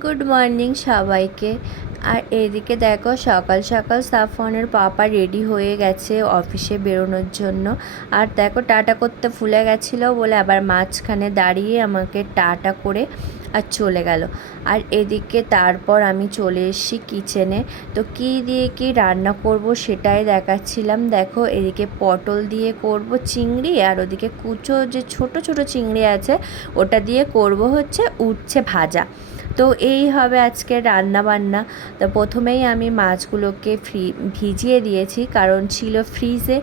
Good morning সবাইকে। আর এদিকে দেখো, সকাল সকাল সাফওয়ানের পাপা রেডি হয়ে গেছে অফিসে বেরোনোর জন্য। আর দেখো, টাটা করতে ভুলে গেছিল বলে আবার মাঝখানে দাঁড়িয়ে আমাকে টাটা করে আর চলে গেল। আর এদিকে তারপর আমি চলে এসেছি কিচেনে তো কি দিয়ে কি রান্না করব সেটাই দেখাচ্ছিলাম। দেখো, এদিকে পটল দিয়ে করব চিংড়ি আর ওদিকে কুচো যে ছোট ছোট চিংড়ি আছে, ওটা দিয়ে করব হচ্ছে উচ্ছে ভাজা। তো এই হবে আজকে রান্না বান্না তো প্রথমেই আমি মাছগুলোকে ফ্রি, ভিজিয়ে দিয়েছি, কারণ ছিল ফ্রিজে।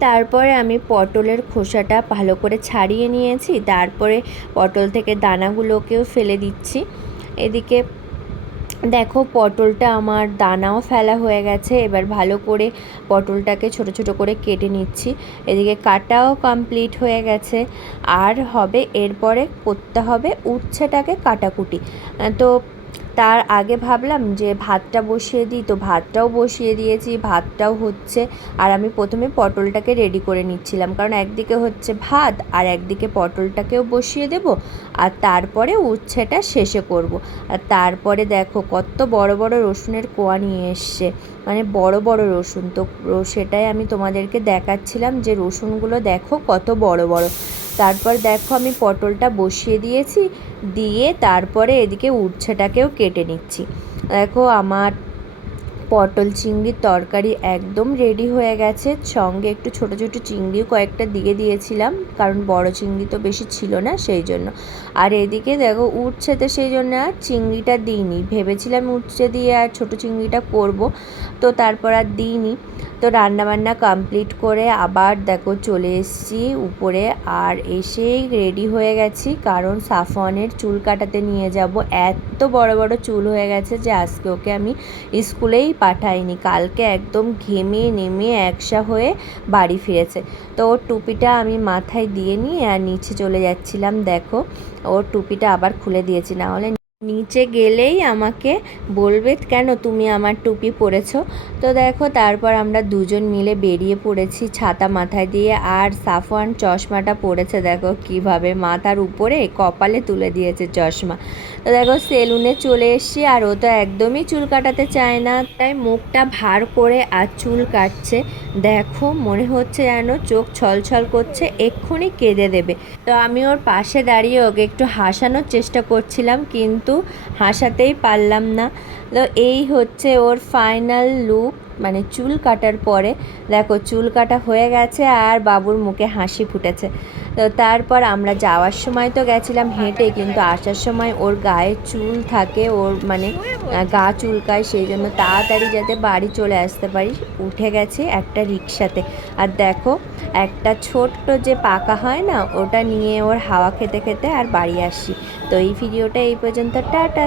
তারপরে আমি পটলের খোসাটা ভালো করে ছাড়িয়ে নিয়েছি। তারপরে পটল থেকে দানাগুলোকেও ফেলে দিচ্ছি। এদিকে দেখো, পটলটা আমার দানাও ফেলা হয়ে গেছে। এবার ভালো করে পটলটাকে ছোট ছোট করে কেটে নিচ্ছি। এদিকে কাটাও কমপ্লিট হয়ে গেছে। আর হবে, এরপরে করতে হবে উচ্ছেটাকে কাটাকুটি। তো তার আগে ভাবলাম যে ভাতটা বসিয়ে দিই, তো ভাতটাও বসিয়ে দিয়েছি, ভাতটাও হচ্ছে। আর আমি প্রথমে পটলটাকে রেডি করে নিচ্ছিলাম, কারণ একদিকে হচ্ছে ভাত আর একদিকে পটলটাকেও বসিয়ে দেব, আর তারপরে উচ্ছেটা শেষে করব। আর তারপরে দেখো কত বড় বড় রসুনের কোয়া নিয়ে এসছে মানে বড় বড় রসুন। তো সেটাই আমি তোমাদেরকে দেখাচ্ছিলাম যে রসুনগুলো দেখো কত বড় বড়। তারপর দেখো আমি পটলটা বসিয়ে দিয়েছি, দিয়ে তারপরে এদিকে উচ্ছেটাকেও কেটে নিচ্ছি। দেখো আমার পটল চিংড়ির তরকারি একদম রেডি হয়ে গেছে। সঙ্গে একটু ছোট ছোট চিংড়িও কয়েকটা দিয়ে দিয়েছিলাম, কারণ বড় চিংড়ি তো বেশি ছিল না সেই জন্য। আর এদিকে দেখো উঠছে তো সেই জন্য আর চিংড়িটা দিইনি। ভেবেছিলাম উঠছে দিয়ে আর ছোট চিংড়িটা করব, তো তারপর আর দিইনি। তো রান্নাবান্না কমপ্লিট করে আবার দেখো চলে এসেছি উপরে। আর এসেই রেডি হয়ে গেছি, কারণ সাফওয়ানের চুল কাটাতে নিয়ে যাব। এত বড় বড় চুল হয়ে গেছে যে আজকে ওকে আমি স্কুলেই পাঠাইনি। কালকে একদম ঘেমে নেমে একসা হয়ে বাড়ি ফিরেছে। তো ওর টুপিটা আমি মাথায় দিয়ে নিয়ে আর নিচে চলে যাচ্ছিলাম, দেখো। ওর টুপিটা আবার খুলে দিয়েছি, না হলে নিচে গেলেই আমাকে বলবে, কেন তুমি আমার টুপি পরেছ? তো দেখো, তারপর আমরা দুজন মিলে বেরিয়ে পড়েছি ছাতা মাথায় দিয়ে, আর সাফওয়ান চশমাটা পড়েছে দেখো কীভাবে মাথার উপরে, কপালে তুলে দিয়েছে চশমা। তো দেখো, সেলুনে চলে এসছি আর ও তো একদমই চুল কাটাতে চায় না। তাই মুখটা ভার করে আর চুল কাটছে। দেখো, মনে হচ্ছে যেন চোখ ছলছল করছে, এক্ষুনি কেঁদে দেবে। তো আমি ওর পাশে দাঁড়িয়ে ওকে একটু হাসানোর চেষ্টা করছিলাম, কিন্তু হাসাতেই পারলাম না। তো এই হচ্ছে ওর ফাইনাল লুক মানে চুল কাটার পরে। দেখো, চুল কাটা হয়ে গেছে আর বাবুর মুখে হাসি ফুটেছে। তো তারপর আমরা যাওয়ার সময় তো গেছিলাম হেঁটে, কিন্তু আসার সময় ওর গায়ে চুল থাকে, ওর মানে গা চুলকায়, সেই জন্য তাড়াতাড়ি যাতে বাড়ি চলে আসতে পারি। উঠে গেছে একটা রিক্সাতে আর দেখো, একটা ছোট্ট যে পাকা হয় না, ওটা নিয়ে ওর হাওয়া খেতে খেতে আর বাড়ি আসি। তো এই ভিডিওটা এই পর্যন্ত, টাটা